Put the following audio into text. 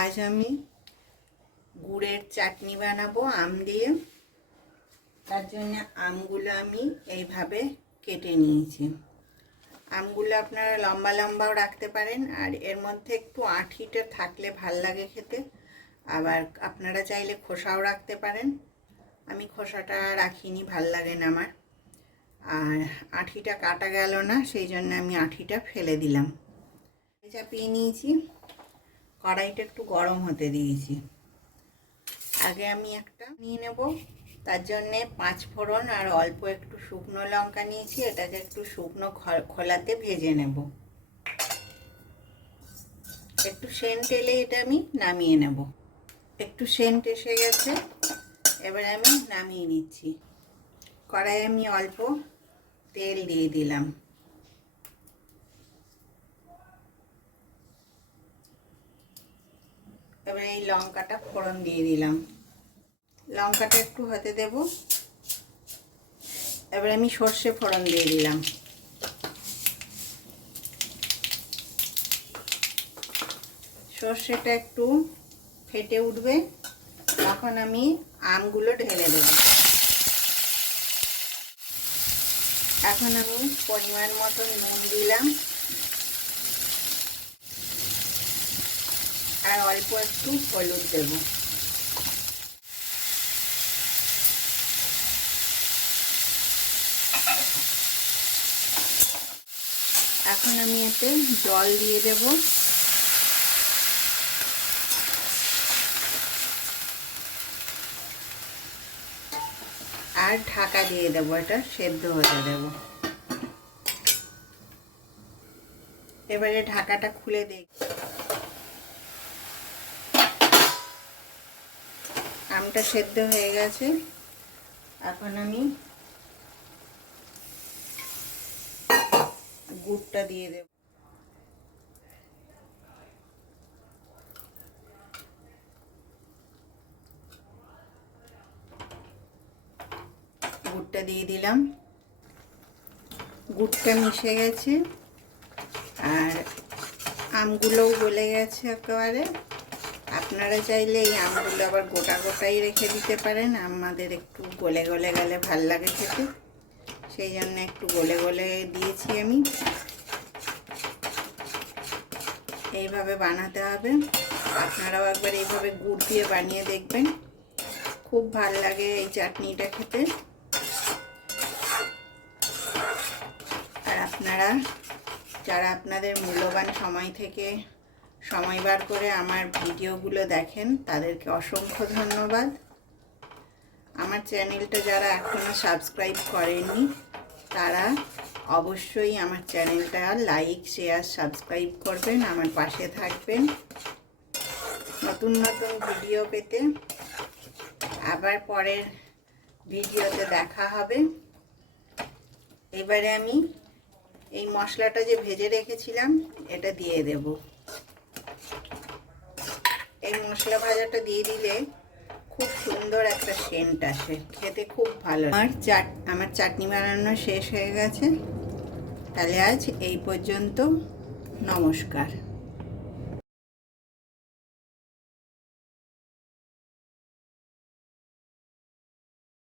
আজ আমি গুড়ের চাটনি বানাবো, আম দিয়ে। তার জন্য আমগুলো আমি এইভাবে কেটে নিয়েছি। আমগুলো আপনারা লম্বা লম্বাও রাখতে পারেন, আর এর মধ্যে একটু আঁঠিটা থাকলে ভালো লাগে খেতে। আবার আপনারা চাইলে খোসাও রাখতে পারেন। আমি খোসাটা রাখিনি, ভালো লাগে না আমার। আর আঁঠিটা কাটা গেল না, সেই জন্য আমি আঁঠিটা ফেলে দিলাম। চাপিয়ে নিয়েছি। কড়াইটা একটু গরম হতে দিয়েছি। আগে আমি একটা নিয়ে নেব। তার জন্যে পাঁচ ফোড়ন আর অল্প একটু শুকনো লঙ্কা নিয়েছি। এটাকে একটু শুকনো খোলাতে ভেজে নেব। একটু সেন্ট এলে এটা আমি নামিয়ে নেব। একটু সেন্ট এসে গেছে। এবার আমি নামিয়ে নিচ্ছি। কড়াই আমি অল্প তেল দিয়ে দিলাম। এবার এই লঙ্কাটা ফোড়ন দিয়ে দিলাম। লঙ্কাটা একটু হতে দেব। এবার আমি সর্ষে ফোড়ন দিয়ে দিলাম। সর্ষেটা একটু ফেটে উঠবে, তখন আমি আমগুলো ঢেলে দেব। এখন আমি পরিমাণ মতন নুন দিলাম। আর অল্প একটু হলুদ দেব এখন আমি এতে জল দিয়ে দেব আর ঢাকা দিয়ে দেব, এটা সেদ্ধ হতে দেব। এবারে ঢাকাটা খুলে দেখ। আমটা সেদ্ধ হয়ে গেছে। এখন আমি গুড়টা দিয়ে দেব। গুড়টা দিয়ে দিলাম। গুড়টা মিশে গেছে। আর আমগুলোও গলে গেছে একেবারে। আপনারা চাইলে এই আমগুলো আবার গোটা গোটাই রেখে দিতে পারেন। আমাদের একটু গলে গলে গেলে ভালো লাগে খেতে। সেই জন্য একটু গলে গলে দিয়েছি আমি। এইভাবে বানাতে হবে। আপনারাও একবার এইভাবে গুড় দিয়ে বানিয়ে দেখবেন। খুব ভালো লাগে এই চাটনিটা খেতে। আর আপনারা, যারা আপনাদের মূল্যবান সময় থেকে সময় বার করে আমার ভিডিওগুলো দেখেন, তাদেরকে অসংখ্য ধন্যবাদ। আমার চ্যানেলটা যারা এখনও সাবস্ক্রাইব করেননি, তারা অবশ্যই আমার চ্যানেলটা লাইক, শেয়ার, সাবস্ক্রাইব করবেন, আমার পাশে থাকবেন। নতুন নতুন ভিডিও পেতে আবার পরের ভিডিওতে দেখা হবে। এবারে আমি এই মশলাটা যে ভেজে রেখেছিলাম, এটা দিয়ে দেব। এই মশলা ভাজাটা দিয়ে দিলে খুব সুন্দর একটা সেন্ট আসে। খেতে খুব ভালো আমার চাট, আমার চাটনি বানানো শেষ হয়ে গেছে। তাহলে আজ এই পর্যন্ত। নমস্কার।